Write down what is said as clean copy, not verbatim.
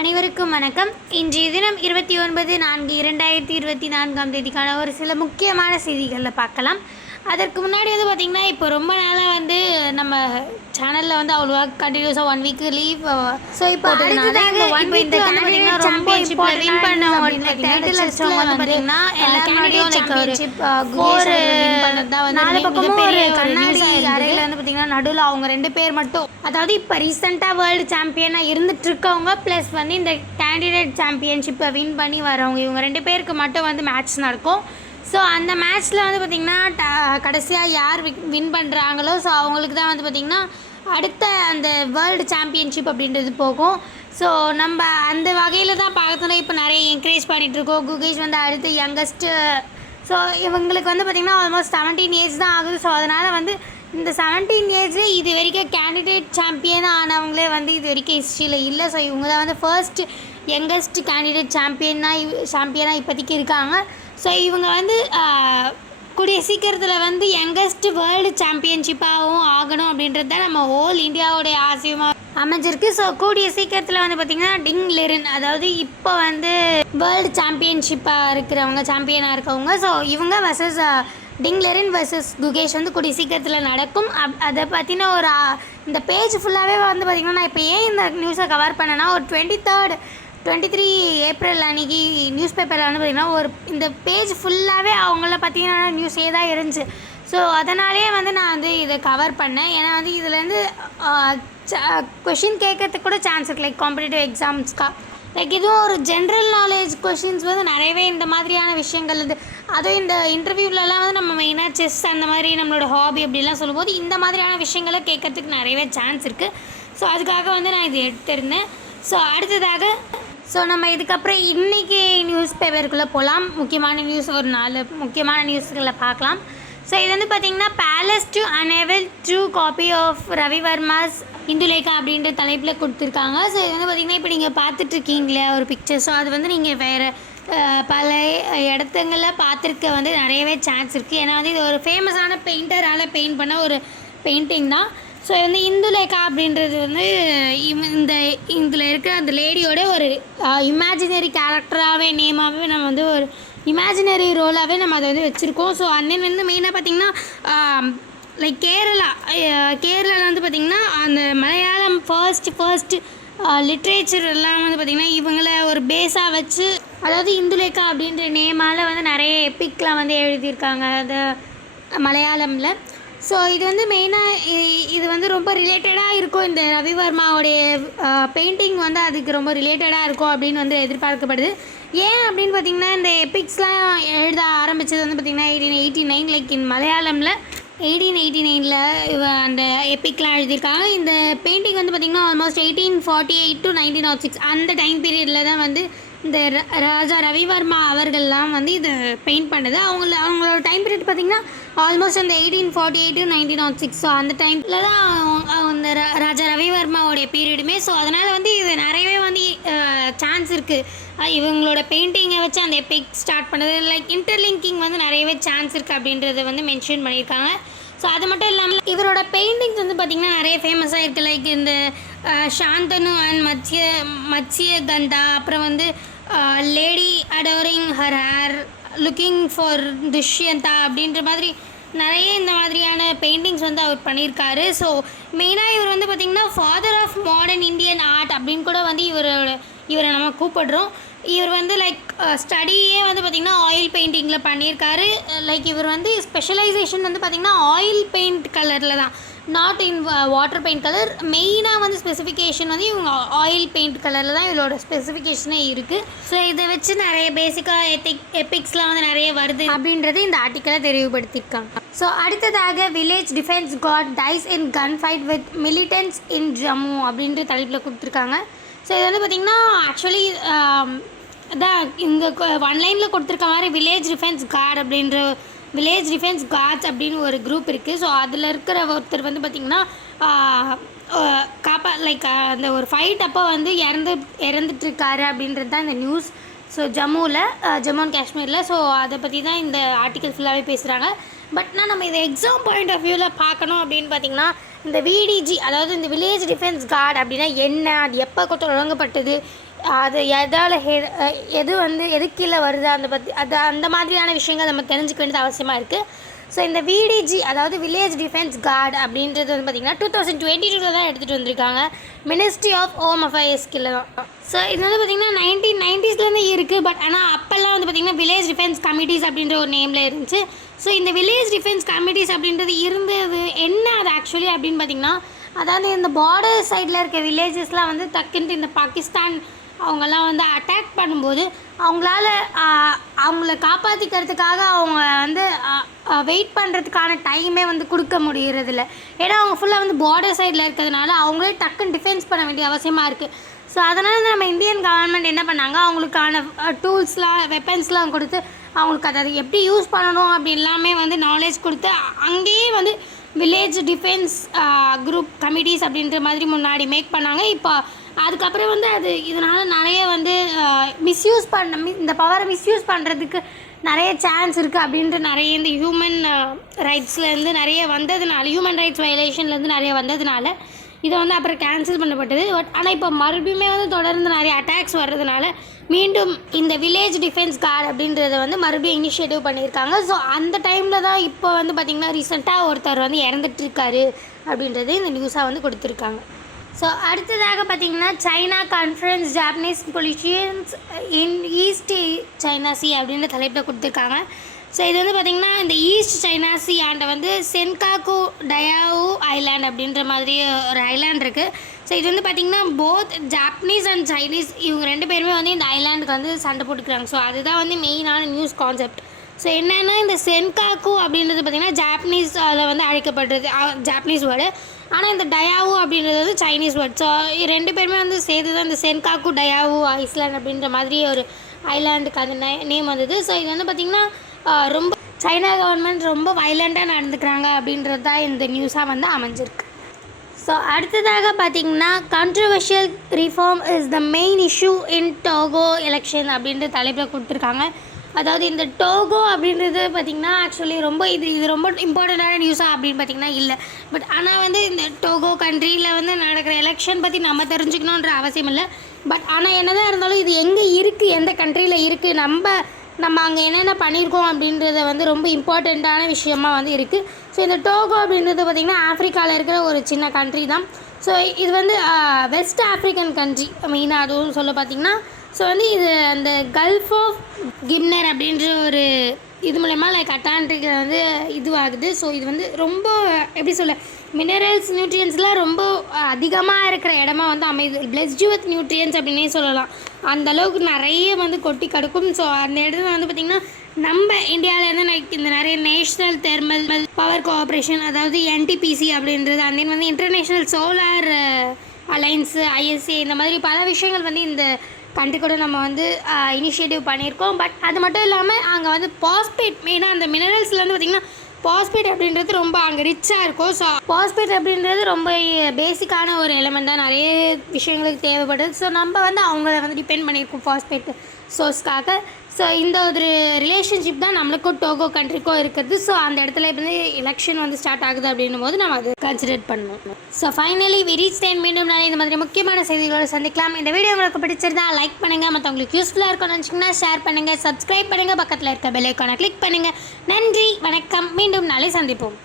அனைவருக்கும் வணக்கம். இன்றைய தினம் 29/4/2024 ஒரு சில முக்கியமான செய்திகளில் பார்க்கலாம். அதற்கு முன்னாடி பார்த்திங்கன்னா, இப்போ ரொம்ப நாளாக நம்ம சேனலில் அவ்வளோவா கண்டினியூஸாக 1 வீக் லீவ். ஸோ இப்போ இந்த 1 வீக் பார்த்திங்கன்னா ரொம்ப வின் பண்ணவங்க டைட்டில் அடிச்சவங்க பார்த்திங்கன்னா எல்லாரும் சாம்பியன்ஷிப் நாலு பக்கமும் ஒரு கண்ணாடி அறையில் பார்த்திங்கன்னா நடுவில் அவங்க 2 பேர் மட்டும், அதாவது இப்போ ரீசெண்டாக வேர்ல்டு சாம்பியனாக இருந்துகிட்ருக்கவங்க ப்ளஸ் இந்த கேண்டிடேட் சாம்பியன்ஷிப்பை வின் பண்ணி வரவங்க இவங்க 2 பேருக்கு மட்டும் மேட்ச் நடக்கும். ஸோ அந்த மேட்ச்சில் பார்த்திங்கன்னா கடைசியாக யார் வின் பண்ணுறாங்களோ ஸோ அவங்களுக்கு தான் பார்த்திங்கன்னா அடுத்த அந்த வேர்ல்டு சாம்பியன்ஷிப் அப்படின்றது போகும். ஸோ நம்ம அந்த வகையில் தான் பார்த்தோன்னா இப்போ நிறைய என்கரேஜ் பண்ணிகிட்ருக்கோம். குகேஷ் அடுத்து யங்கஸ்ட்டு. ஸோ இவங்களுக்கு பார்த்திங்கன்னா ஆல்மோஸ்ட் 17 ஏஜ் தான் ஆகுது. ஸோ அதனால் இந்த 17 ஏஜில் இது வரைக்கும் கேண்டிடேட் சாம்பியனாக ஆனவங்களே இது வரைக்கும் ஹிஸ்ட்ரியில் இல்லை. ஸோ இவங்க தான் ஃபர்ஸ்ட் யங்கஸ்ட் கேண்டிடேட் சாம்பியனாக இப்போதைக்கு இருக்காங்க. ஸோ இவங்க கூடிய சீக்கிரத்தில் யங்கஸ்ட் வேர்ல்டு சாம்பியன்ஷிப்பாகவும் ஆகணும் அப்படின்றது தான் நம்ம ஹோல் இந்தியாவோடைய ஆசையமாக அமைஞ்சிருக்கு. ஸோ கூடிய சீக்கிரத்தில் பார்த்திங்கன்னா டிங் லெரின், அதாவது இப்போ வேர்ல்டு சாம்பியனாக இருக்கவங்க. ஸோ இவங்க வர்சஸ் டிங் லெரின் வர்சஸ் குகேஷ் கூடிய சீக்கிரத்தில் நடக்கும். அதை பற்றின ஒரு இந்த பேஜ் ஃபுல்லாகவே பார்த்திங்கன்னா, நான் இப்போ ஏன் இந்த நியூஸை கவர் பண்ணேன்னா, ஒரு 23 ஏப்ரல் அன்றைக்கி நியூஸ் பேப்பரில் பார்த்திங்கன்னா இந்த பேஜ் ஃபுல்லாகவே அவங்கள பார்த்திங்கன்னா நியூஸே தான் இருந்துச்சு. ஸோ அதனாலே நான் இதை கவர் பண்ணேன். ஏன்னா இதுலேருந்து கொஷின் கேட்கறதுக்கு கூட சான்ஸ் இருக்குது. லைக் காம்படிட்டிவ் எக்ஸாம்ஸ்க்கா இதுவும் ஒரு ஜென்ரல் நாலேஜ் கொஷின்ஸ் நிறையவே இந்த மாதிரியான விஷயங்கள் அதுவும் இந்த இன்டர்வியூலலாம் நம்ம மெயினாக செஸ் அந்த மாதிரி நம்மளோட ஹாபி அப்படிலாம் சொல்லும்போது இந்த மாதிரியான விஷயங்களை கேட்கறதுக்கு நிறையவே சான்ஸ் இருக்குது. ஸோ அதுக்காக நான் இது எடுத்திருந்தேன். ஸோ அடுத்ததாக நம்ம இதுக்கப்புறம் இன்றைக்கி நியூஸ் பேப்பருக்குள்ளே போகலாம். முக்கியமான நியூஸ் ஒரு 4 முக்கியமான நியூஸ்களை பார்க்கலாம். ஸோ இது பார்த்திங்கன்னா, palace to a novel true copy of Ravi Varma's Indulekha அப்படின்ற தலைப்பில் கொடுத்துருக்காங்க. ஸோ இது பார்த்திங்கன்னா, இப்போ நீங்கள் பார்த்துட்ருக்கீங்களே ஒரு பிக்சர். ஸோ அது நீங்கள் வேறு பல இடத்துங்களில் பார்த்துருக்க நிறையவே சான்ஸ் இருக்குது. ஏன்னா இது ஒரு ஃபேமஸான பெயிண்டரால் பெயிண்ட் பண்ண ஒரு பெயிண்டிங் தான். ஸோ இந்துலேகா அப்படின்றது இந்த இதில் இருக்கிற அந்த லேடியோட ஒரு இமேஜினரி கேரக்டராகவே நேமாகவே நம்ம ஒரு இமேஜினரி ரோலாகவே நம்ம அதை வச்சுருக்கோம். ஸோ அன்னைக்கு மெயினாக பார்த்திங்கன்னா லைக் கேரளாவில் பார்த்திங்கன்னா அந்த மலையாளம் ஃபர்ஸ்ட் லிட்ரேச்சர் எல்லாம் பார்த்திங்கன்னா இவங்கள ஒரு பேஸாக வச்சு, அதாவது இந்துலேகா அப்படின்ற நேமால் நிறைய எப்பிக்லாம் எழுதியிருக்காங்க அது மலையாளமில். ஸோ இது மெயினாக இது ரொம்ப ரிலேட்டடாக இருக்கும். இந்த ரவிவர்மாவுடைய பெயிண்டிங் அதுக்கு ரொம்ப ரிலேட்டடாக இருக்கும் அப்படின்னு எதிர்பார்க்கப்படுது. ஏன் அப்படின்னு பார்த்திங்கன்னா, இந்த எபிக்ஸ்லாம் எழுத ஆரம்பித்தது பார்த்திங்கன்னா 1889, லைக் இன் மலையாளமில் 1889 அந்த எபிக்லாம் எழுதியிருக்காங்க. இந்த பெயிண்டிங் பார்த்திங்கன்னா ஆல்மோஸ்ட் 1848 to 1906 அந்த டைம் பீரியடில் தான் இந்த ராஜா ரவிவர்மா அவர்கள்லாம் இதை பெயிண்ட் பண்ணது. அவங்களோட டைம் பீரியட் பார்த்திங்கன்னா ஆல்மோஸ்ட் அந்த 1848 to 1906. ஸோ அந்த டைமில் தான் அந்த ராஜா ரவிவர்மாவோடைய பீரியடுமே. ஸோ அதனால் இது நிறையவே சான்ஸ் இருக்குது. இவங்களோட பெயிண்டிங்கை வச்சு அந்த எபிக் ஸ்டார்ட் பண்ணது, லைக் இன்டர்லிங்கிங் நிறையவே சான்ஸ் இருக்குது அப்படின்றத மென்ஷன் பண்ணியிருக்காங்க. ஸோ அது மட்டும் இல்லாமல் இவரோட பெயிண்டிங்ஸ் பார்த்திங்கன்னா நிறைய ஃபேமஸாக இருக்குது. லைக் இந்த சாந்தனு அண்ட் மத்ஸ்யகந்தா, அப்புறம் lady adoring her hair, looking for Dushyanta அப்படின்ற மாதிரி நிறைய இந்த மாதிரியான பெயிண்டிங்ஸ் அவர் பண்ணியிருக்காரு. ஸோ மெயினாக இவர் பார்த்திங்கன்னா father of modern Indian art அப்படின்னு கூட இவரை நம்ம கூப்பிடுறோம். இவர் லைக் ஸ்டடியே பார்த்திங்கன்னா ஆயில் பெயிண்டிங்கில் பண்ணியிருக்காரு. லைக் இவர் ஸ்பெஷலைசேஷன் பார்த்திங்கன்னா ஆயில் பெயிண்ட் கலரில் தான், not in water paint colour. மெயினாக ஸ்பெசிஃபிகேஷன் இவங்க ஆயில் பெயிண்ட் கலரில் தான் இவரோட ஸ்பெசிஃபிகேஷனே இருக்குது. ஸோ இதை வச்சு நிறைய பேசிக்காக எபிக்ஸ்லாம் நிறைய வருது அப்படின்றது இந்த ஆர்டிக்கலை தெரிவுபடுத்தியிருக்காங்க. ஸோ அடுத்ததாக village defence guard dies in gun fight with militants in Jammu அப்படின்ற தலைப்பில் கொடுத்துருக்காங்க. ஸோ இது பார்த்திங்கன்னா ஆக்சுவலி அதான் இங்கே ஒன்லைனில் கொடுத்துருக்க மாதிரி வில்லேஜ் டிஃபென்ஸ் காட்ஸ் அப்படின்னு ஒரு குரூப் இருக்குது. ஸோ அதில் இருக்கிற ஒருத்தர் பார்த்திங்கன்னா லைக் அந்த ஒரு ஃபைட் அப்போ இறந்துட்டுருக்காரு அப்படின்றது தான் இந்த நியூஸ். ஸோ ஜம்மு அண்ட் காஷ்மீரில். ஸோ அதை பற்றி தான் இந்த ஆர்டிக்கல் ஃபுல்லாகவே பேசுகிறாங்க. பட் நம்ம இதை எக்ஸாம் பாயிண்ட் ஆஃப் வியூவில் பார்க்கணும் அப்படின்னு பார்த்திங்கன்னா இந்த விடிஜி, அதாவது இந்த வில்லேஜ் டிஃபென்ஸ் கார்டு அப்படின்னா என்ன, அது எப்போ தொடங்கப்பட்டது, அது எதால் எது எது கீழே வருது, அந்த மாதிரியான விஷயங்கள் நம்ம தெரிஞ்சுக்க வேண்டியது அவசியமாக இருக்குது. ஸோ இந்த விடிஜி, அதாவது வில்லேஜ் டிஃபென்ஸ் கார்டு அப்படின்றது பார்த்திங்கன்னா 2022 தான் எடுத்துகிட்டு வந்திருக்காங்க, மினிஸ்ட்ரி ஆஃப் ஹோம் அஃபேர்ஸ் கீழே தான். ஸோ இது பார்த்திங்கன்னா 1990s இருக்குது. பட் ஆனால் அப்போல்லாம் பார்த்திங்கன்னா வில்லேஜ் டிஃபென்ஸ் கமிட்டிஸ் அப்படின்ற ஒரு நேமில் இருந்துச்சு. ஸோ இந்த வில்லேஜ் டிஃபென்ஸ் கமிட்டிஸ் அப்படின்றது இருந்தது என்ன அது ஆக்சுவலி அப்படின்னு பார்த்திங்கன்னா, அதாவது இந்த பார்டர் சைடில் இருக்க வில்லேஜஸ்லாம் டக்குன்ட்டு இந்த பாகிஸ்தான் அவங்கெல்லாம் அட்டாக் பண்ணும்போது அவங்கள காப்பாற்றிக்கிறதுக்காக அவங்க வெயிட் பண்ணுறதுக்கான டைமே கொடுக்க முடியறதில்ல. ஏன்னா அவங்க ஃபுல்லாக பார்டர் சைடில் இருக்கிறதுனால அவங்களே டக்குன்னு டிஃபென்ஸ் பண்ண வேண்டிய அவசியமாக இருக்குது. ஸோ அதனால் நம்ம இந்தியன் கவர்மெண்ட் என்ன பண்ணாங்க, அவங்களுக்கான டூல்ஸ்லாம் வெப்பன்ஸ்லாம் கொடுத்து அவங்களுக்கு அதை எப்படி யூஸ் பண்ணணும் அப்படி எல்லாமே நாலேஜ் கொடுத்து அங்கேயே வில்லேஜ் டிஃபென்ஸ் குரூப் கமிட்டிஸ் அப்படின்ற மாதிரி முன்னாடி மேக் பண்ணாங்க. இப்போ அதுக்கப்புறம் அது இதனால் நிறைய மிஸ்யூஸ் இந்த பவரை மிஸ்யூஸ் பண்ணுறதுக்கு நிறைய சான்ஸ் இருக்குது அப்படின்ட்டு நிறைய இந்த ஹியூமன் ரைட்ஸ்லேருந்து நிறைய வந்ததுனால, ஹியூமன் ரைட்ஸ் வயலேஷன்லேருந்து நிறைய வந்ததுனால இதை அப்புறம் கேன்சல் பண்ணப்பட்டது. பட் ஆனால் இப்போ மறுபடியுமே தொடர்ந்து நிறைய அட்டாக்ஸ் வர்றதுனால மீண்டும் இந்த வில்லேஜ் டிஃபென்ஸ் கார்டு அப்படின்றத மறுபடியும் இனிஷியேட்டிவ் பண்ணியிருக்காங்க. ஸோ அந்த டைமில் தான் இப்போ பார்த்திங்கன்னா ரீசெண்டாக ஒருத்தர் இறந்துட்டுருக்காரு அப்படின்றது இந்த நியூஸாக கொடுத்துருக்காங்க. ஸோ அடுத்ததாக பார்த்திங்கன்னா சைனா கான்ஃபரன்ஸ் ஜாப்பனீஸ் பொலிட்டிஷியன்ஸ் இன் ஈஸ்ட் சைனா சி அப்படின்ற தலைப்பில் கொடுத்துருக்காங்க. ஸோ இது பார்த்திங்கன்னா இந்த ஈஸ்ட் சைனா சி ஆண்டை சென்காக்கு டயாவு ஐலாண்ட் அப்படின்ற மாதிரி ஒரு ஐலாண்ட் இருக்குது. ஸோ இது பார்த்திங்கன்னா போத் ஜாப்பனீஸ் அண்ட் சைனீஸ் இவங்க ரெண்டு பேருமே இந்த ஐலாண்டுக்கு சண்டை போட்டுக்கிறாங்க. ஸோ அதுதான் மெயினான நியூஸ் கான்செப்ட். ஸோ என்னென்னா இந்த சென்காக்கு அப்படின்றது பார்த்திங்கன்னா ஜாப்பனீஸ் அதில் அழைக்கப்படுறது ஜாப்பனீஸ் வேர்டு. ஆனால் இந்த டயாவு அப்படின்றது சைனீஸ் வேர்ட். ஸோ ரெண்டு பேருமே சேர்த்து தான் இந்த சென்காக்கு டயாவு ஐஸ்லாண்ட் அப்படின்ற மாதிரி ஒரு ஐலாண்டுக்கு அந்த நேம் வந்தது. ஸோ இது பார்த்திங்கன்னா ரொம்ப சைனா கவர்மெண்ட் ரொம்ப வைலண்ட்டாக நடந்துக்கிறாங்க அப்படின்றது தான் இந்த நியூஸாக அமைஞ்சிருக்கு. ஸோ அடுத்ததாக பார்த்திங்கன்னா controversial reform is the main issue in Togo election அப்படின்ற தலைப்பில் கொடுத்துருக்காங்க. அதாவது இந்த டோகோ அப்படின்றது பார்த்திங்கன்னா ஆக்சுவலி ரொம்ப இது ரொம்ப இம்பார்ட்டண்ட்டான நியூஸாக அப்படின்னு பார்த்திங்கன்னா இல்லை. பட் ஆனால் இந்த டோகோ கண்ட்ரியில் நடக்கிற எலெக்ஷன் பற்றி நம்ம தெரிஞ்சுக்கணுன்ற அவசியம் இல்லை. பட் ஆனால் என்ன தான் இருந்தாலும் இது எங்கே இருக்குது, எந்த கண்ட்ரியில் இருக்குது, நம்ம அங்கே என்னென்ன பண்ணியிருக்கோம் அப்படின்றத ரொம்ப இம்பார்ட்டண்ட்டான விஷயமாக இருக்குது. ஸோ இந்த டோகோ அப்படின்றது பார்த்திங்கன்னா ஆஃப்ரிக்காவில் இருக்கிற ஒரு சின்ன கண்ட்ரி தான். ஸோ இது வெஸ்ட் ஆஃப்ரிக்கன் கண்ட்ரி மெயினாக அதுவும் சொல்ல பார்த்திங்கன்னா. ஸோ இது அந்த கல்ஃப் ஆஃப் கின்னர் அப்படின்ற ஒரு இது மூலயமா அட்லாண்டிக்கில் இதுவாகுது. ஸோ இது ரொம்ப எப்படி சொல்ல, மினரல்ஸ் நியூட்ரியன்ஸ்லாம் ரொம்ப அதிகமாக இருக்கிற இடமா அமையுது. பிளெஸ்டு வித் நியூட்ரியன்ஸ் அப்படின்னே சொல்லலாம். அந்தளவுக்கு நிறைய கொட்டி கிடக்கும். ஸோ அந்த இடத்துல பார்த்திங்கன்னா நம்ம இந்தியாவிலேருந்து இந்த நிறைய நேஷ்னல் தெர்மல் பவர் கோஆப்ரேஷன், அதாவது என்டிபிசி அப்படின்றது, அந்த இன்டர்நேஷ்னல் சோலார் அலைன்ஸு ஐஎஸ்ஏ, இந்த மாதிரி பல விஷயங்கள் இந்த கண்ட்ரி கூட நம்ம இனிஷியேட்டிவ் பண்ணியிருக்கோம். பட் அது மட்டும் இல்லாமல் அங்கே பாஸ்பேட், மெயினாக அந்த மினரல்ஸ்லேருந்து பார்த்திங்கன்னா பாஸ்பேட் அப்படின்றது ரொம்ப அங்கே ரிச்சாக இருக்கும். ஸோ பாஸ்பேட் அப்படின்றது ரொம்ப பேசிக்கான ஒரு எலிமெண்ட் தான், நிறைய விஷயங்களுக்கு தேவைப்படுது. ஸோ நம்ம அவங்கள டிபெண்ட் பண்ணியிருக்கோம் பாஸ்பேட் சோர்ஸ்க்காக. ஸோ இந்த ஒரு ரிலேஷன்ஷிப் தான் நம்மளுக்கும் டோகோ கண்ட்ரிக்கும் இருக்குது. ஸோ அந்த இடத்துல எலெக்ஷன் ஸ்டார்ட் ஆகுது அப்படின்னும் போது நம்ம அதை கன்சிடர் பண்ணணும். So finally we reach time. மீண்டும் நான் இந்த மாதிரி முக்கியமான செய்திகளோடு சந்திக்கலாம். இந்த வீடியோ உங்களுக்கு பிடிச்சிருந்தா லைக் பண்ணுங்கள், மற்றவங்களுக்கு யூஸ்ஃபுல்லாக இருக்கும்னு நினச்சிங்கன்னா ஷேர் பண்ணுங்கள், சப்ஸ்கிரைப் பண்ணுங்கள், பக்கத்தில் இருக்க பெல் ஐக்கானை கிளிக் பண்ணுங்கள். நன்றி, வணக்கம். மீண்டும் நாளை சந்திப்போம்.